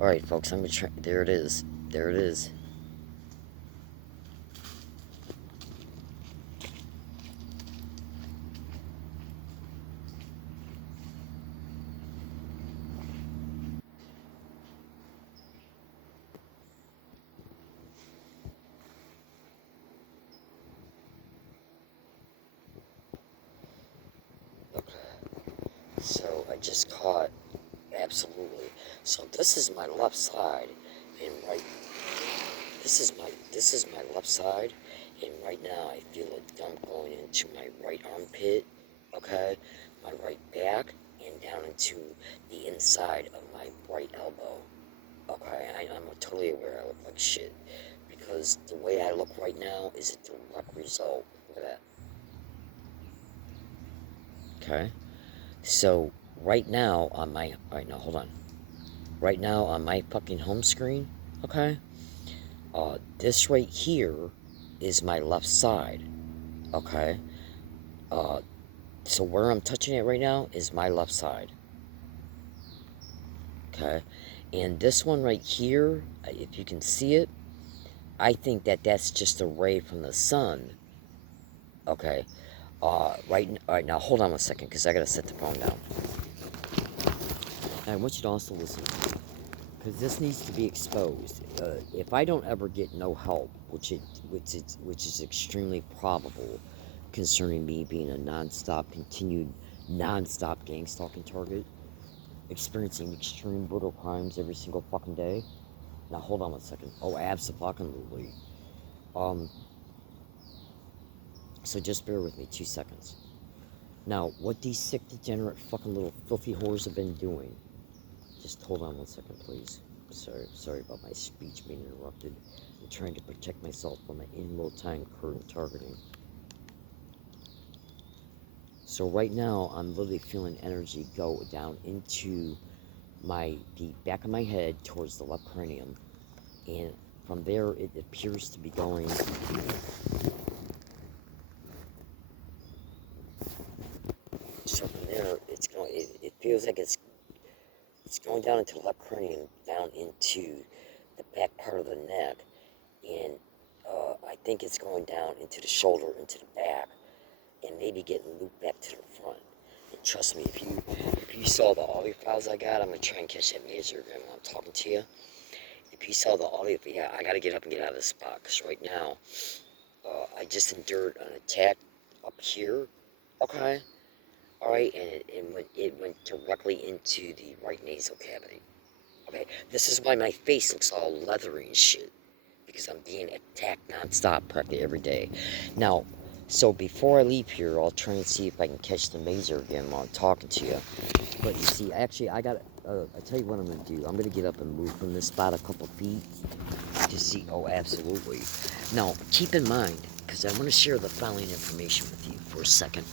Alright, folks, I'm gonna try. There it is. There it is. Okay. So I just caught. Absolutely. So this is my left side, and right. This is my left side, and right now I feel like I'm going into my right armpit. Okay, my right back, and down into the inside of my right elbow. Okay, I'm totally aware I look like shit because the way I look right now is a direct result. Look at that. Okay, so right now on my right now, hold on. Right now on my fucking home screen. Okay, this right here is my left side. Okay, uh, so where I'm touching it right now is my left side. Okay, and this one right here, if you can see it, I think that that's just a ray from the sun. Okay, all right, now hold on 1 second, because I gotta set the phone down. I want you to also listen, because this needs to be exposed. If I don't ever get no help, which is extremely probable, concerning me being a continued non-stop gang stalking target, experiencing extreme brutal crimes every single fucking day. Now hold on 1 second. Oh, absolutely. Um, so just bear with me 2 seconds. Now, what these sick, degenerate, fucking little filthy whores have been doing. Just hold on 1 second, please. Sorry about my speech being interrupted. I'm trying to protect myself from an in real time current targeting. So right now, I'm literally feeling energy go down into the back of my head towards the left cranium, and from there it appears to be going. So from there, it's going. It feels like it's going down into the left cranium, down into the back part of the neck, and I think it's going down into the shoulder, into the back, and maybe getting looped back to the front. And trust me, if you saw the audio files I got, I'm gonna try and catch that laser again while I'm talking to you. If you saw the audio, yeah, I gotta get up and get out of this spot, because right now, I just endured an attack up here. Okay, all right, and it went directly into the right nasal cavity. Okay, this is why my face looks all leathery and shit, because I'm being attacked nonstop practically every day. Now, so before I leave here, I'll try and see if I can catch the mazer again while I'm talking to you. But you see, actually, I tell you what I'm going to do. I'm going to get up and move from this spot a couple feet to see. Oh, absolutely. Now, keep in mind, because I want to share the following information with you for a second,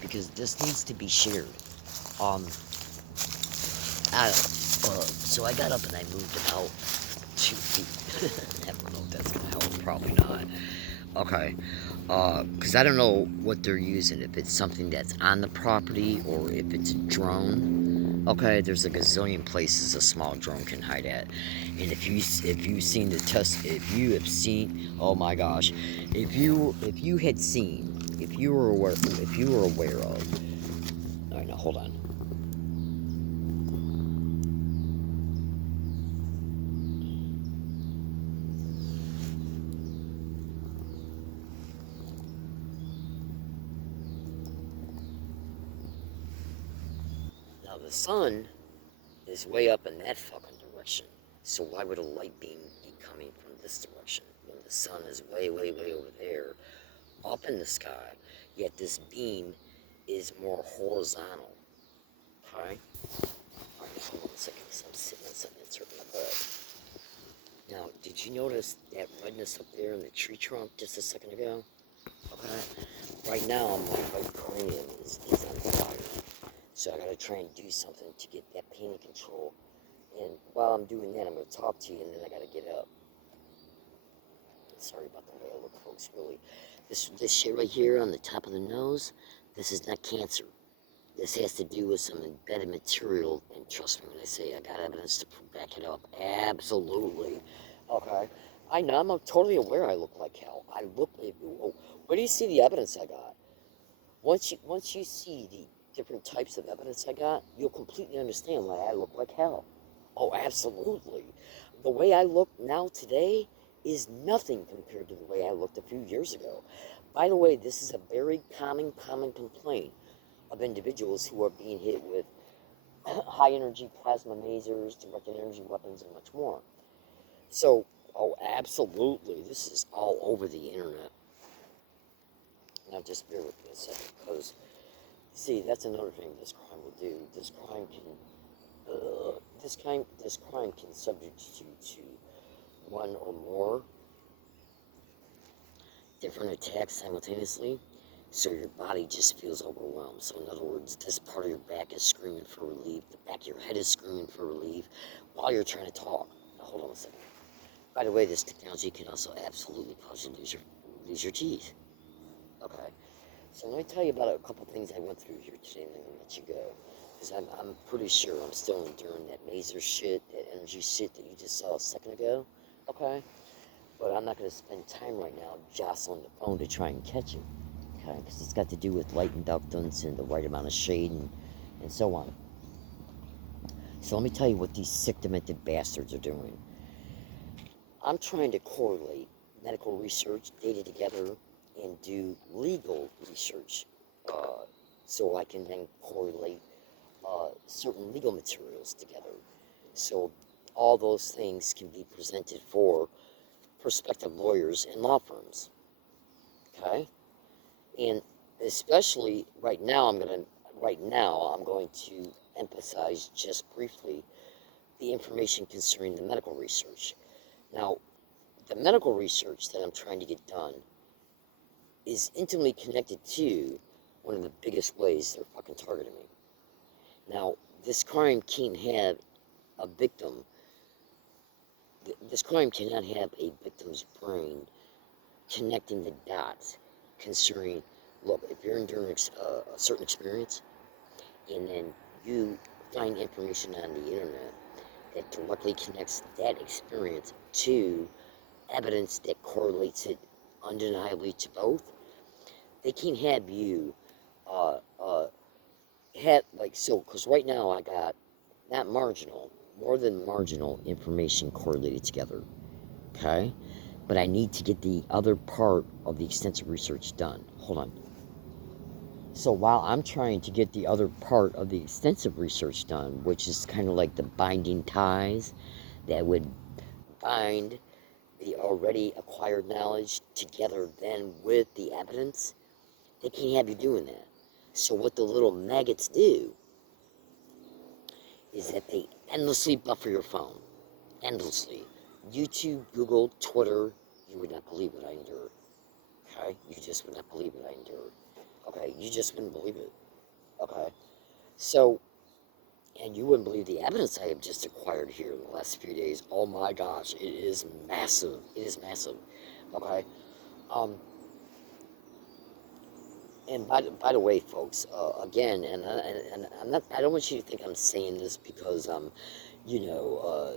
because this needs to be shared. Um, so I got up and I moved about 2 feet. I don't know if that's gonna help. Probably not. Okay. Because I don't know what they're using. If it's something that's on the property or if it's a drone. Okay, there's a gazillion places a small drone can hide at. And if you've seen the test, oh my gosh, if you were aware of. All right, now hold on. Now the sun is way up in that fucking direction. So why would a light beam be coming from this direction when the sun is way, way, way over there, up in the sky? Yet this beam is more horizontal. Okay? Alright, hold on a second, because I'm sitting on something that's hurting my butt. Now, did you notice that redness up there in the tree trunk just a second ago? Okay? Right now, my right cranium is on fire. So I gotta try and do something to get that pain in control. And while I'm doing that, I'm going to talk to you, and then I got to get up. Sorry about the way I look, folks. Really, this shit right here on the top of the nose, this is not cancer. This has to do with some embedded material, and trust me when I say I got evidence to back it up. Absolutely. Okay. I know, I'm totally aware I look like hell. I look, where do you see the evidence I got? Once you see the different types of evidence I got, you'll completely understand why I look like hell. Oh, absolutely. The way I look now today is nothing compared to the way I looked a few years ago. By the way, this is a very common complaint of individuals who are being hit with high energy plasma masers, directed energy weapons, and much more. So, oh, absolutely, this is all over the internet. Now, just bear with me a second, because, see, that's another thing this crime will do. This crime can subject you to one or more different attacks simultaneously, so your body just feels overwhelmed. So in other words, this part of your back is screaming for relief, the back of your head is screaming for relief while you're trying to talk. Now hold on a second. By the way, this technology can also absolutely cause you to lose your teeth. Okay, so let me tell you about a couple things I went through here today, and then I'll let you go. Because I'm pretty sure I'm still enduring that maser shit, that energy shit that you just saw a second ago. Okay? But I'm not going to spend time right now jostling the phone to try and catch it. Okay? Because it's got to do with light inductance and the right amount of shade and so on. So let me tell you what these sick, demented bastards are doing. I'm trying to correlate medical research data together and do legal research so I can then correlate certain legal materials together. So all those things can be presented for prospective lawyers and law firms. Okay? And especially right now I'm going to emphasize just briefly the information concerning the medical research. Now, the medical research that I'm trying to get done is intimately connected to one of the biggest ways they're fucking targeting me. Now, this crime can't have a victim. This crime cannot have a victim's brain connecting the dots concerning, look, if you're enduring a certain experience and then you find information on the internet that directly connects that experience to evidence that correlates it undeniably to both, they can't have you uh, uh, because right now I got not marginal, more than marginal information correlated together, okay? But I need to get the other part of the extensive research done. Hold on. So while I'm trying to get the other part of the extensive research done, which is kind of like the binding ties that would bind the already acquired knowledge together then with the evidence, they can't have you doing that. So what the little maggots do is that they endlessly buffer your phone. Endlessly. YouTube, Google, Twitter, you would not believe what I endured. Okay? You just would not believe what I endured. Okay? You just wouldn't believe it. Okay? So, and you wouldn't believe the evidence I have just acquired here in the last few days. Oh my gosh, it is massive. It is massive. Okay? And by the way, folks, again, and I'm not, I don't want you to think I'm saying this because you know,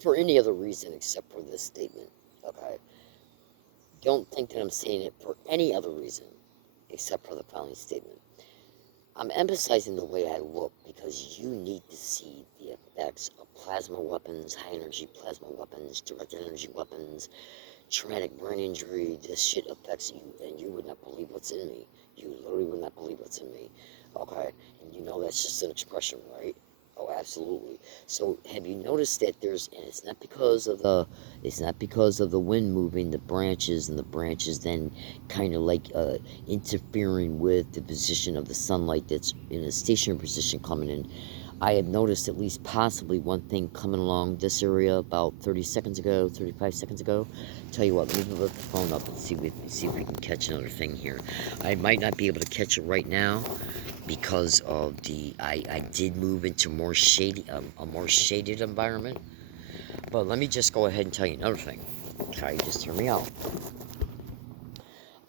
for any other reason except for this statement, okay? Don't think that I'm saying it for any other reason except for the following statement. I'm emphasizing the way I look because you need to see the effects of plasma weapons, high energy plasma weapons, directed energy weapons, traumatic brain injury. This shit affects you, and you would not believe what's in me. You literally would not believe what's in me. Okay? And you know that's just an expression, right? Oh, absolutely. So have you noticed that and it's not because of the wind moving the branches, and the branches then kind of like interfering with the position of the sunlight that's in a stationary position coming in. I had noticed at least possibly one thing coming along this area about 35 seconds ago. Tell you what, let me lift the phone up and see if we can catch another thing here. I might not be able to catch it right now because of I did move into more shady, a more shaded environment. But let me just go ahead and tell you another thing. Okay, just hear me out.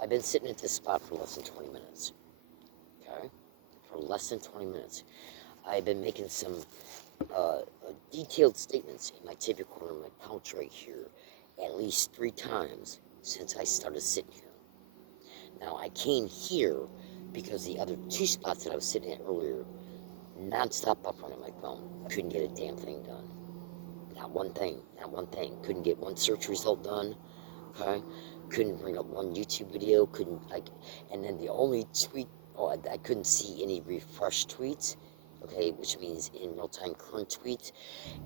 I've been sitting at this spot for less than 20 minutes. Okay, for less than 20 minutes. I've been making some detailed statements in my tape recorder on my pouch right here at least 3 times since I started sitting here. Now, I came here because the other 2 spots that I was sitting at earlier, non-stop buffering on my phone. Couldn't get a damn thing done. Not one thing. Couldn't get one search result done. Okay? Couldn't bring up one YouTube video. And then the only tweet, I couldn't see any refresh tweets. Okay, which means in real-time current tweets.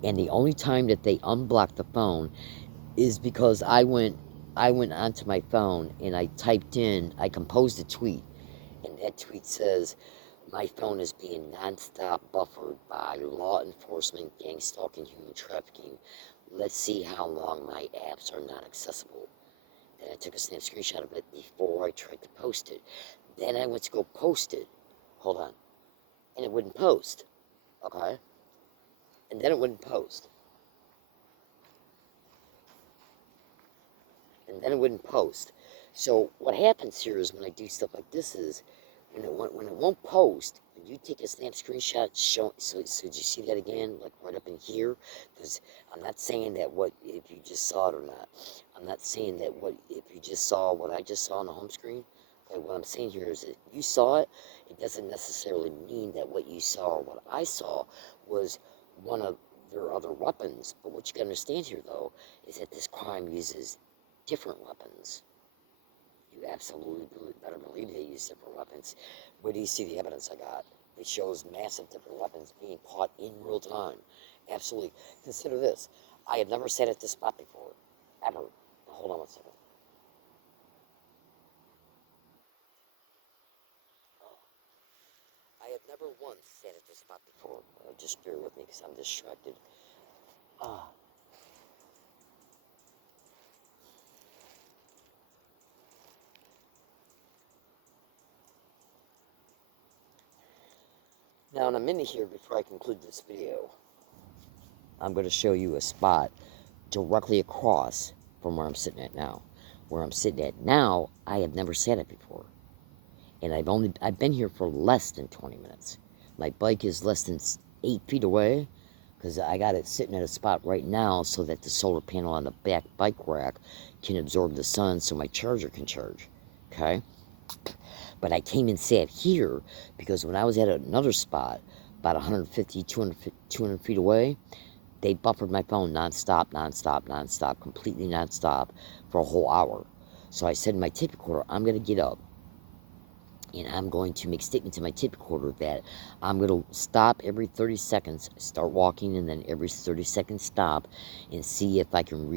And the only time that they unblocked the phone is because I went onto my phone and I composed a tweet, and that tweet says, my phone is being non-stop buffered by law enforcement, gang stalking, human trafficking. Let's see how long my apps are not accessible. Then I took a snap screenshot of it before I tried to post it. Then I went to go post it. Hold on. And it wouldn't post. Okay? And then it wouldn't post. And then it wouldn't post. So what happens here is when I do stuff like this is, when it won't post, when you take a snap screenshot, so did you see that again, like right up in here? Because I'm not saying that if you just saw it or not. I'm not saying that if you just saw what I just saw on the home screen. Okay, what I'm saying here is that you saw it, it doesn't necessarily mean that what you saw or what I saw was one of their other weapons. But what you can understand here, though, is that this crime uses different weapons. You absolutely better believe they use different weapons. Where do you see the evidence I got? It shows massive different weapons being caught in real time. Absolutely. Consider this. I had never sat at this spot before. Ever. Hold on one second. I have never once sat at this spot before. Just bear with me because I'm distracted. Now, in a minute here, before I conclude this video, I'm going to show you a spot directly across from where I'm sitting at now. Where I'm sitting at now, I have never sat at before. And I've been here for less than 20 minutes. My bike is less than 8 feet away, because I got it sitting at a spot right now so that the solar panel on the back bike rack can absorb the sun so my charger can charge. Okay? But I came and sat here because when I was at another spot, about 150, 200 feet away, they buffered my phone nonstop, completely nonstop for a whole hour. So I said in my tape recorder, I'm going to get up and I'm going to make statements in my tape recorder that I'm going to stop every 30 seconds, start walking, and then every 30 seconds stop and see if I can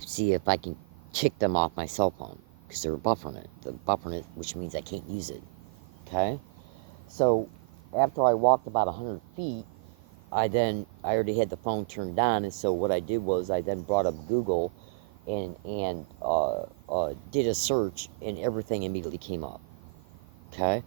see if I can kick them off my cell phone. Because they're buffering it, which means I can't use it. Okay? So, after I walked about 100 feet, I already had the phone turned on, and so what I did was I then brought up Google and did a search, and everything immediately came up. Okay?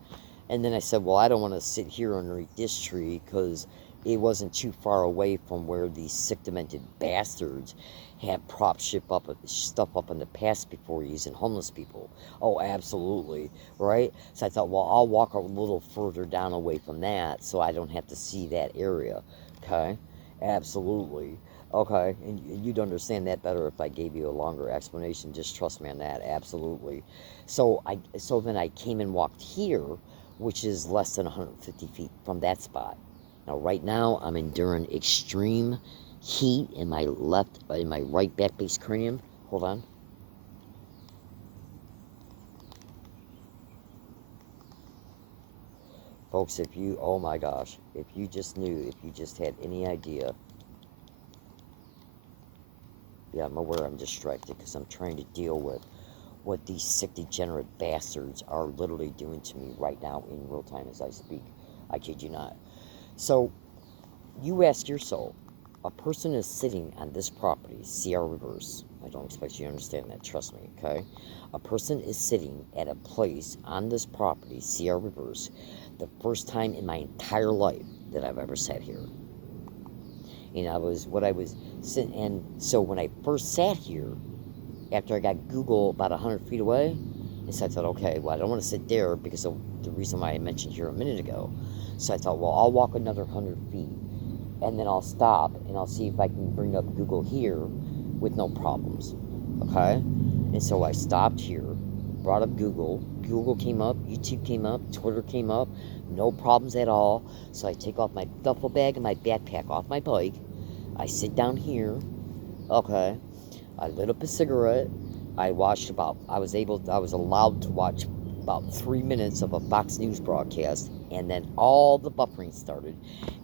And then I said, well, I don't want to sit here underneath this tree because it wasn't too far away from where these sick, demented bastards had prop stuff up in the past before using homeless people. Oh, absolutely, right? So I thought, well, I'll walk a little further down away from that so I don't have to see that area, okay? Absolutely. Okay, and you'd understand that better if I gave you a longer explanation. Just trust me on that, absolutely. So then I came and walked here, which is less than 150 feet from that spot. Now, right now, I'm enduring extreme heat in my right back base cranium. Hold on. Folks, oh my gosh, if you just had any idea. Yeah, I'm aware I'm distracted because I'm trying to deal with what these sick, degenerate bastards are literally doing to me right now in real time as I speak. I kid you not. So, you ask yourself, a person is sitting on this property, CR Reverse. I don't expect you to understand that, trust me, okay? A person is sitting at a place on this property, CR Reverse, the first time in my entire life that I've ever sat here. And so when I first sat here, after I got Google about 100 feet away, And so I thought, okay, well, I don't want to sit there because of the reason why I mentioned here a minute ago. So I thought, well, I'll walk another 100 feet and then I'll stop and I'll see if I can bring up Google here with no problems. Okay? And so I stopped here, brought up Google. Google came up, YouTube came up, Twitter came up, no problems at all. So I take off my duffel bag and my backpack off my bike. I sit down here, okay? I lit up a cigarette. I watched I was allowed to watch about 3 minutes of a Fox News broadcast, and then all the buffering started.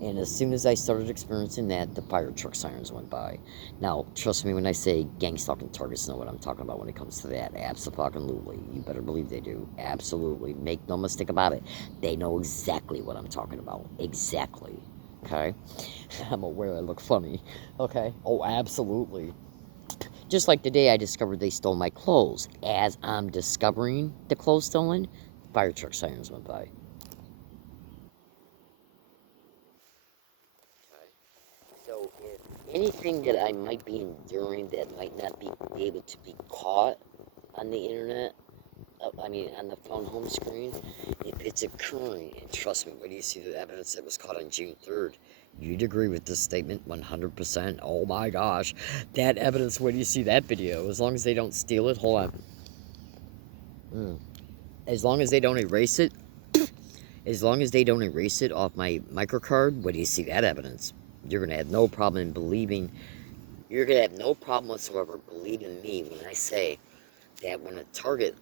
And as soon as I started experiencing that, the fire truck sirens went by. Now, trust me when I say gang stalking targets know what I'm talking about when it comes to that. Absolutely. You better believe they do. Absolutely. Make no mistake about it. They know exactly what I'm talking about. Exactly. Okay? I'm aware I look funny. Okay? Oh, absolutely. Just like today, I discovered they stole my clothes. As I'm discovering the clothes stolen, fire truck sirens went by. Okay. So, if anything that I might be enduring that might not be able to be caught on the internet, on the phone home screen, if it's occurring, and trust me, when you see the evidence that was caught on June 3rd, you'd agree with this statement 100%. Oh my gosh, that evidence, when you see that video, as long as they don't steal it, hold on. As long as they don't erase it, off my microcard, when you see that evidence, you're going to have no problem in believing, you're going to have no problem whatsoever believing me when I say that when a target,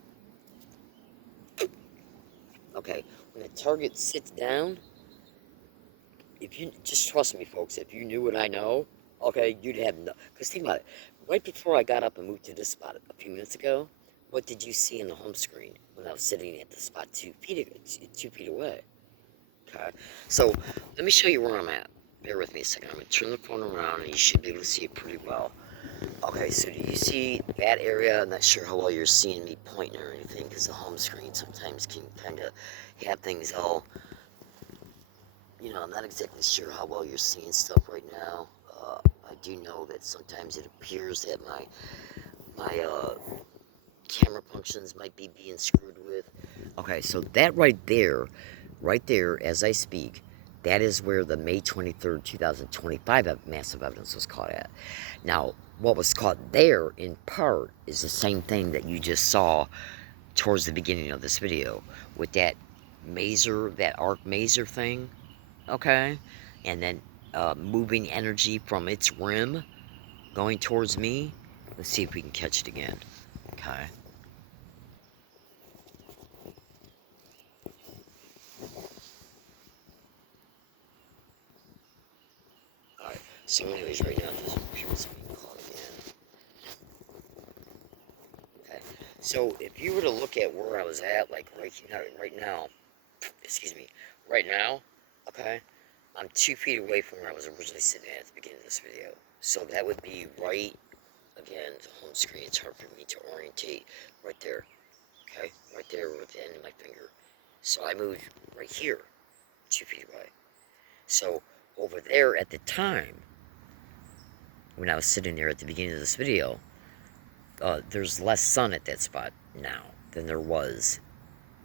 okay, when a target sits down, if you just trust me, folks, if you knew what I know, okay, you'd have no. Because think about it. Right before I got up and moved to this spot a few minutes ago, what did you see in the home screen when I was sitting at the spot 2 feet away? Okay, so let me show you where I'm at. Bear with me a second. I'm gonna turn the phone around, and you should be able to see it pretty well. Okay, so do you see that area? I'm not sure how well you're seeing me pointing or anything, because the home screen sometimes can kind of have things all. I'm not exactly sure how well you're seeing stuff right now. I do know that sometimes it appears that my camera functions might be being screwed with. Okay, so that right there, as I speak, that is where the May 23rd, 2025 massive evidence was caught at. Now, what was caught there, in part, is the same thing that you just saw towards the beginning of this video, with that that arc maser thing, okay? And then moving energy from its rim going towards me. Let's see if we can catch it again, okay? Alright, so anyways, right now this appears being caught again. Okay, so if you were to look at where I was at, like right now, excuse me, right now, okay, I'm 2 feet away from where I was originally sitting at the beginning of this video. So that would be right, again, the home screen, it's hard for me to orientate, right there, okay, right there with the end of my finger. So I moved right here, 2 feet away. So over there at the time, when I was sitting there at the beginning of this video, there's less sun at that spot now than there was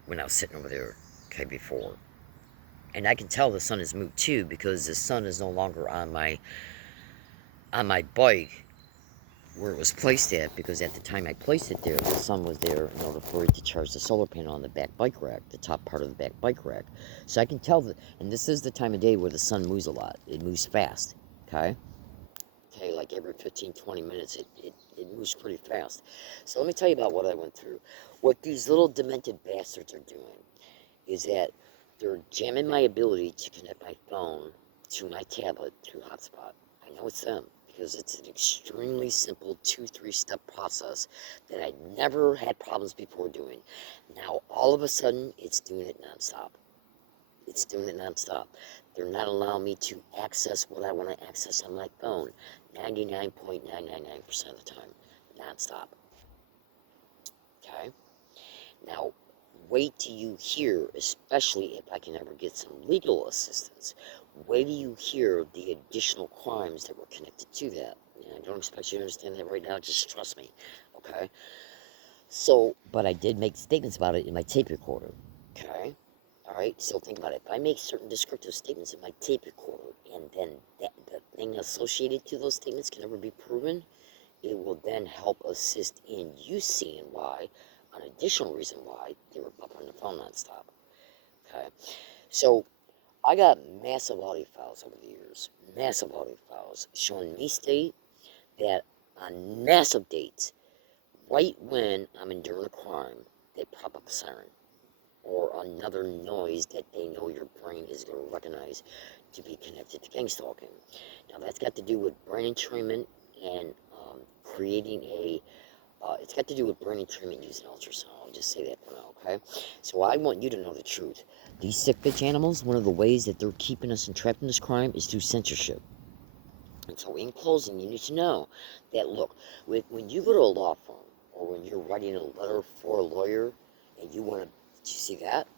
when I was sitting over there, okay, before. And I can tell the sun has moved too, because the sun is no longer on my bike where it was placed at, because at the time I placed it there, the sun was there in order for it to charge the solar panel on the back bike rack, the top part of the back bike rack. So I can tell that, and this is the time of day where the sun moves a lot. It moves fast, okay? Okay, like every 15, 20 minutes, it moves pretty fast. So let me tell you about what I went through. What these little demented bastards are doing is that they're jamming my ability to connect my phone to my tablet through hotspot. I know it's them, because it's an extremely simple 2-3 step process that I never had problems before doing. Now, all of a sudden, it's doing it nonstop. It's doing it nonstop. They're not allowing me to access what I want to access on my phone 99.999% of the time. Nonstop. Okay? Now, wait till you hear, especially if I can ever get some legal assistance, wait till you hear the additional crimes that were connected to that. And I don't expect you to understand that right now, just trust me. Okay? So, but I did make statements about it in my tape recorder. Okay? Alright, so think about it. If I make certain descriptive statements in my tape recorder, and then the thing associated to those statements can never be proven, it will then help assist in you seeing why, an additional reason why they were buffering the phone nonstop. Okay? So, I got massive audio files over the years, massive audio files, showing me state that on massive dates, right when I'm enduring a crime, they pop up a siren or another noise that they know your brain is going to recognize to be connected to gang stalking. Now that's got to do with brain entrainment and creating a. It's got to do with brain entrainment using ultrasound. I'll just say that for now, okay? So I want you to know the truth. These sick bitch animals, one of the ways that they're keeping us entrapped in this crime is through censorship. And so, in closing, you need to know that look, when you go to a law firm or when you're writing a letter for a lawyer and you want to, did you see that?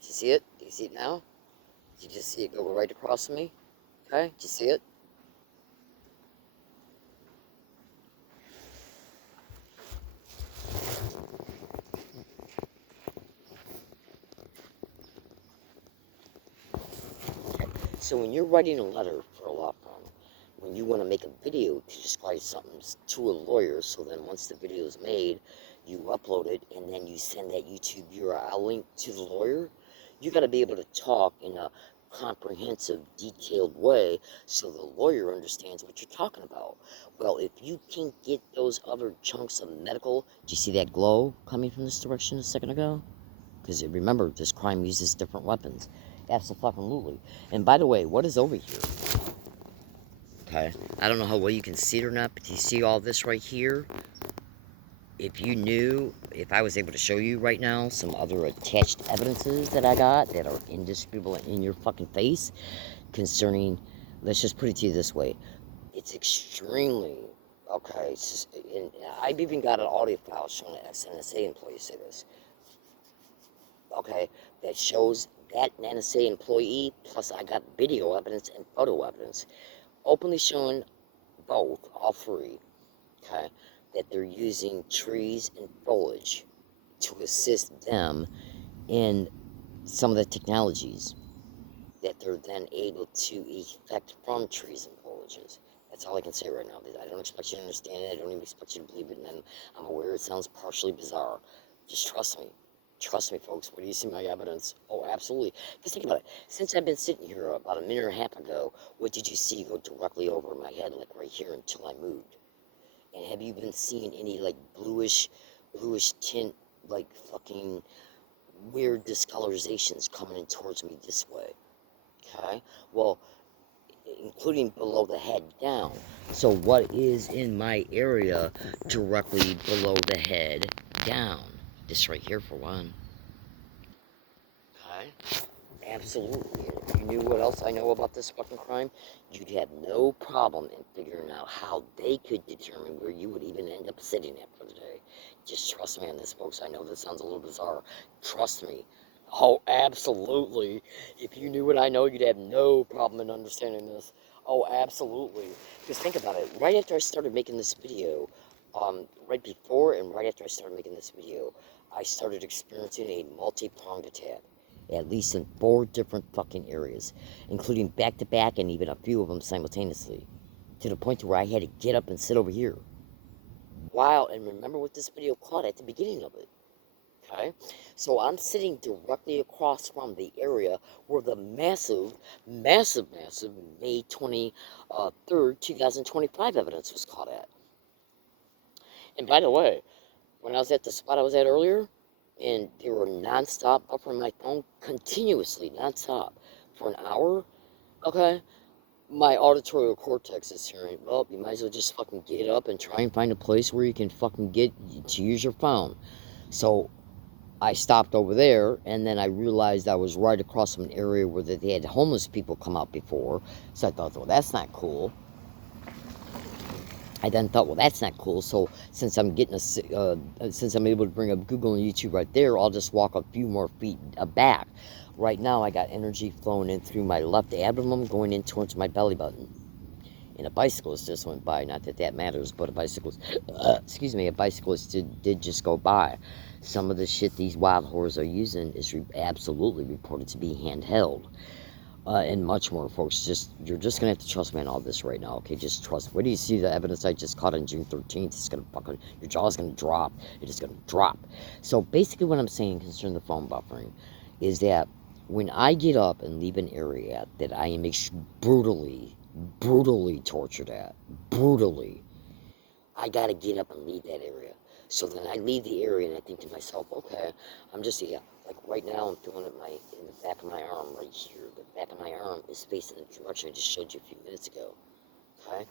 Did you see it? Do you see it now? Did you just see it go right across me? Okay, did you see it? Okay, so when you're writing a letter for a law firm, when you want to make a video to describe something to a lawyer, so then once the video is made, you upload it and then you send that YouTube URL link to the lawyer, you got to be able to talk in a comprehensive, detailed way so the lawyer understands what you're talking about. Well, if you can get those other chunks of medical, do you see that glow coming from this direction a second ago? Because remember, this crime uses different weapons. Absolutely. And by the way, what is over here? Okay. I don't know how well you can see it or not, but do you see all this right here? If you knew, if I was able to show you right now some other attached evidences that I got that are indisputable in your fucking face concerning, let's just put it to you this way. It's extremely, okay, it's just, and I've even got an audio file showing an ex-NSA employee say this. Okay, that shows that NSA employee, plus I got video evidence and photo evidence, openly showing both, all three, okay, that they're using trees and foliage to assist them in some of the technologies that they're then able to effect from trees and foliages. That's all I can say right now. I don't expect you to understand it. I don't even expect you to believe it. And I'm aware it sounds partially bizarre. Just trust me. Trust me, folks. Where do you see my evidence? Oh, absolutely. Because think about it. Since I've been sitting here about a minute and a half ago, what did you see go directly over my head, like right here, until I moved? And have you been seeing any, like, bluish tint, like, fucking weird discolorizations coming in towards me this way? Okay? Well, including below the head down. So what is in my area directly below the head down? This right here for one. Okay? Absolutely. If you knew what else I know about this fucking crime, you'd have no problem in figuring out how they could determine where you would even end up sitting at for the day. Just trust me on this, folks. I know this sounds a little bizarre. Trust me. Oh, absolutely. If you knew what I know, you'd have no problem in understanding this. Oh, absolutely. Because think about it. Right after I started making this video, right before and right after I started making this video, I started experiencing a multi-pronged attack, at least in 4 different fucking areas, including back to back and even a few of them simultaneously, to the point to where I had to get up and sit over here. Wow, and remember what this video caught at the beginning of it. Okay, so I'm sitting directly across from the area where the massive May 23rd, 2025 evidence was caught at. And by the way, when I was at the spot I was at earlier, and they were non-stop buffering my phone continuously, non-stop, for an hour, okay, my auditory cortex is hearing, well, you might as well just fucking get up and try and find a place where you can fucking get to use your phone. So I stopped over there, and then I realized I was right across from an area where they had homeless people come out before. So I thought, well, that's not cool. I then thought, well, that's not cool. So since I'm since I'm able to bring up Google and YouTube right there, I'll just walk a few more feet back. Right now, I got energy flowing in through my left abdomen, going in towards my belly button. and a bicyclist just went by. Not that that matters, but a bicyclist, excuse me, a bicyclist did just go by. Some of the shit these wild whores are using is absolutely reported to be handheld. And much more, folks. You're just gonna have to trust me on all this right now, okay? Just trust. When do you see the evidence I just caught on June 13th? It's gonna fucking, your jaw's gonna drop. It's just gonna drop. So basically, what I'm saying concerning the phone buffering is that when I get up and leave an area that I am brutally tortured at, brutally, I gotta get up and leave that area. So then I leave the area and I think to myself, okay, I'm just, yeah, like right now I'm feeling it in the back of my arm right here. The back of my arm is facing the direction I just showed you a few minutes ago. Okay?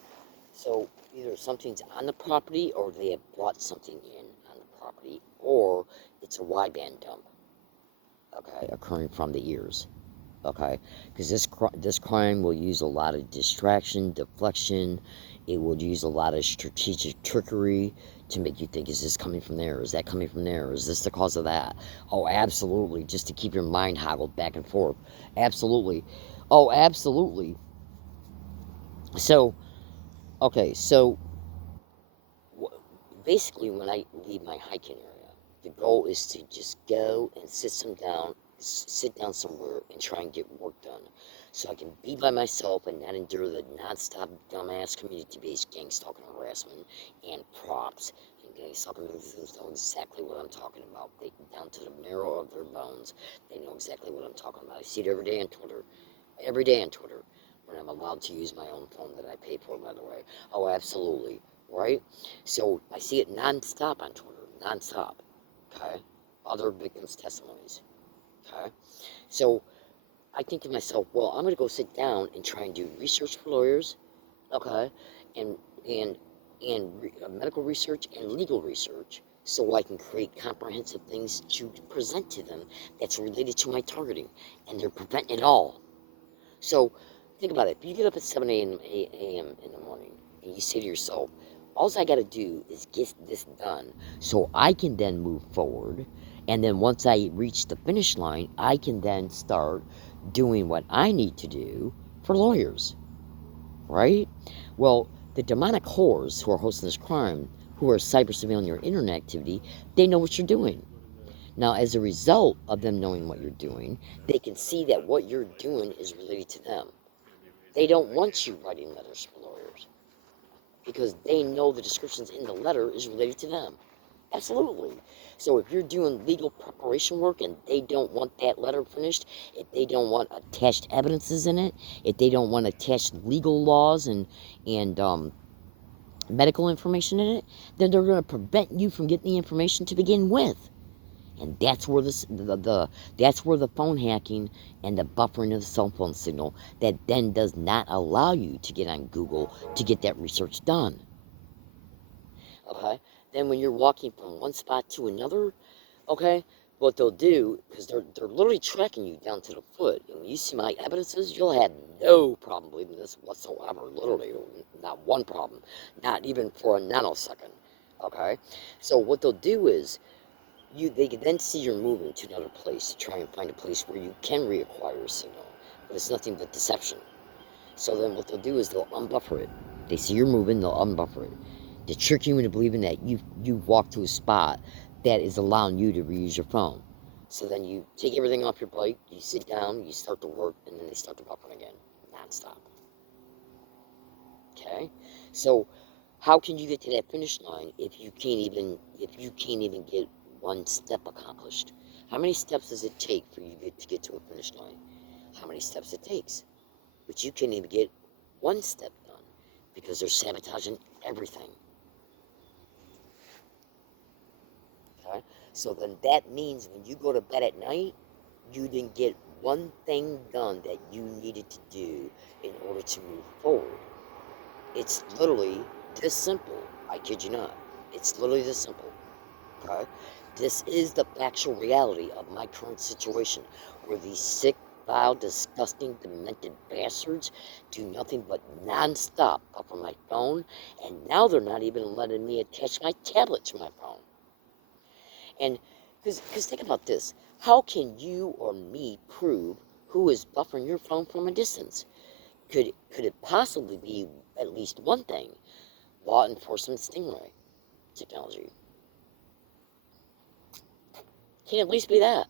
So either something's on the property or they have brought something in on the property, or it's a wideband dump, okay, occurring from the ears. Okay, because this crime will use a lot of distraction, deflection. It will use a lot of strategic trickery to make you think, is this coming from there? Is that coming from there? Is this the cause of that? Oh, absolutely, just to keep your mind hoggled back and forth. Absolutely. Oh, absolutely. So, okay, so basically when I leave my hiking area, the goal is to just go and sit down somewhere and try and get work done. So I can be by myself and not endure the non-stop dumbass community-based gang stalking harassment and props. And gang stalking victims know exactly what I'm talking about. They down to the marrow of their bones. They know exactly what I'm talking about. I see it every day on Twitter. Every day on Twitter. When I'm allowed to use my own phone that I pay for, by the way. Oh, absolutely. Right? So I see it non-stop on Twitter. Non-stop. Okay? Other victims' testimonies. Okay? So I think to myself, well, I'm going to go sit down and try and do research for lawyers, okay, and and medical research and legal research, so I can create comprehensive things to present to them that's related to my targeting, and they're preventing it all. So think about it. If you get up at 7 a.m. in the morning and you say to yourself, all I got to do is get this done so I can then move forward. And then once I reach the finish line, I can then start doing what I need to do for lawyers, right? Well, the demonic whores who are hosting this crime, who are cyber surveilling your internet activity, they know what you're doing. Now, as a result of them knowing what you're doing, they can see that what you're doing is related to them. They don't want you writing letters for lawyers because they know the descriptions in the letter is related to them. Absolutely. So if you're doing legal preparation work and they don't want that letter finished, if they don't want attached evidences in it, if they don't want attached legal laws and medical information in it, then they're going to prevent you from getting the information to begin with. And that's where that's where the phone hacking and the buffering of the cell phone signal that then does not allow you to get on Google to get that research done. Okay? Then when you're walking from one spot to another, okay, what they'll do, because they're literally tracking you down to the foot. And when you see my evidences, you'll have no problem believing this whatsoever. Literally, not one problem. Not even for a nanosecond. Okay? So what they'll do is they can then see you're moving to another place to try and find a place where you can reacquire a signal. But it's nothing but deception. So then what they'll do is they'll unbuffer it. They see you're moving, they'll unbuffer it. To trick you into believing that you've walked to a spot that is allowing you to reuse your phone. So then you take everything off your bike, you sit down, you start to work, and then they start to buffering again, non-stop. Okay? So how can you get to that finish line if you can't even get one step accomplished? How many steps does it take for you to get to a finish line? How many steps it takes? But you can't even get one step done because they're sabotaging everything. Okay? So then that means when you go to bed at night, you didn't get one thing done that you needed to do in order to move forward. It's literally this simple. I kid you not. It's literally this simple. Okay? This is the factual reality of my current situation, where these sick, vile, disgusting, demented bastards do nothing but non-stop up on my phone, and now they're not even letting me attach my tablet to my phone. And because think about this, how can you or me prove who is buffering your phone from a distance? Could it possibly be at least one thing. Law enforcement stingray technology. Can at least be that.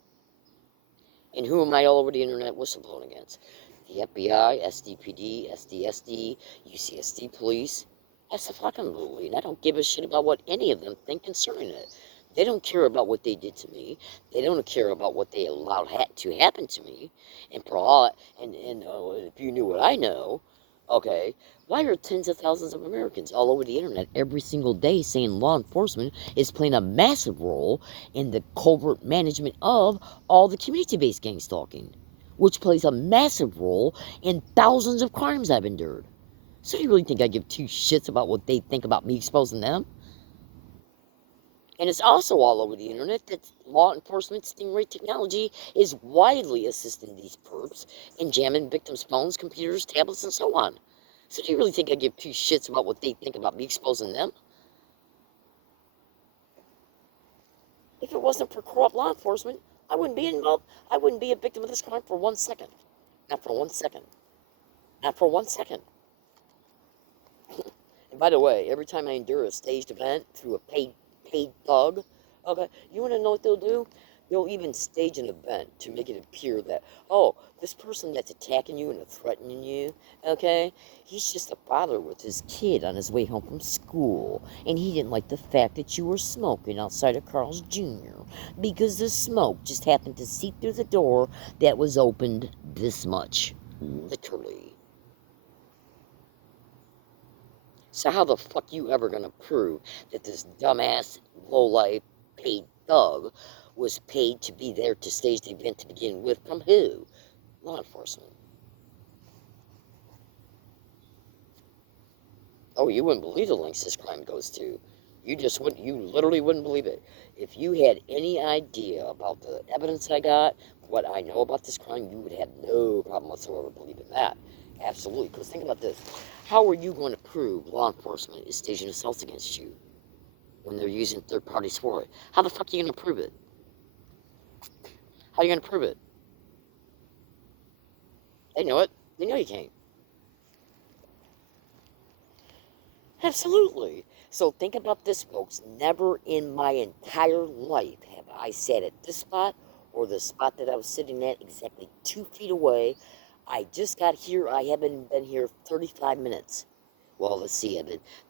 And who am I all over the internet whistleblowing against? The FBI, SDPD, SDSD, UCSD police. Absolutely. And I don't give a shit about what any of them think concerning it. They don't care about what they did to me. They don't care about what they allowed to happen to me. And for all, and if you knew what I know, okay, why are tens of thousands of Americans all over the internet every single day saying law enforcement is playing a massive role in the covert management of all the community-based gang stalking, which plays a massive role in thousands of crimes I've endured? So do you really think I give two shits about what they think about me exposing them? And it's also all over the internet that law enforcement stingray technology is widely assisting these perps in jamming victims' phones, computers, tablets, and so on. So do you really think I give two shits about what they think about me exposing them? If it wasn't for corrupt law enforcement, I wouldn't be involved. I wouldn't be a victim of this crime for 1 second. Not for 1 second. Not for 1 second. And by the way, every time I endure a staged event through a paid thug, okay, you want to know what they'll do? They'll even stage an event to make it appear that, oh, this person that's attacking you and threatening you, okay, he's just a father with his kid on his way home from school, and he didn't like the fact that you were smoking outside of Carl's Jr. because the smoke just happened to seep through the door that was opened this much, literally. So how the fuck you ever gonna prove that this dumbass, low-life, paid thug was paid to be there to stage the event to begin with? From who? Law enforcement. Oh, you wouldn't believe the lengths this crime goes to. You literally wouldn't believe it. If you had any idea about the evidence I got, what I know about this crime, you would have no problem whatsoever believing that. Absolutely. Because think about this. How are you going to prove law enforcement is staging assaults against you when they're using third parties for it? How the fuck are you going to prove it? How are you going to prove it? They know it. They know you can't. Absolutely. So think about this, folks. Never in my entire life have I sat at this spot or the spot that I was sitting at exactly 2 feet away. I just got here. I haven't been here 35 minutes. Well, let's see.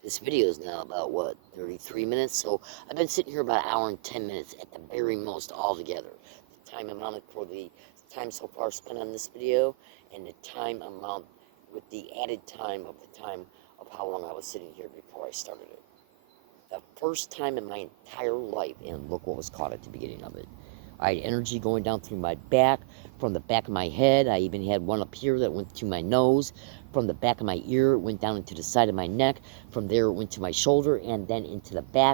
This video is now about, what, 33 minutes? So I've been sitting here about an hour and 10 minutes at the very most altogether. The time amount for the time so far spent on this video and the time amount with the added time of the time of how long I was sitting here before I started it. The first time in my entire life, and look what was caught at the beginning of it. I had energy going down through my back, from the back of my head. I even had one up here that went to my nose. From the back of my ear, it went down into the side of my neck. From there, it went to my shoulder, and then into the back.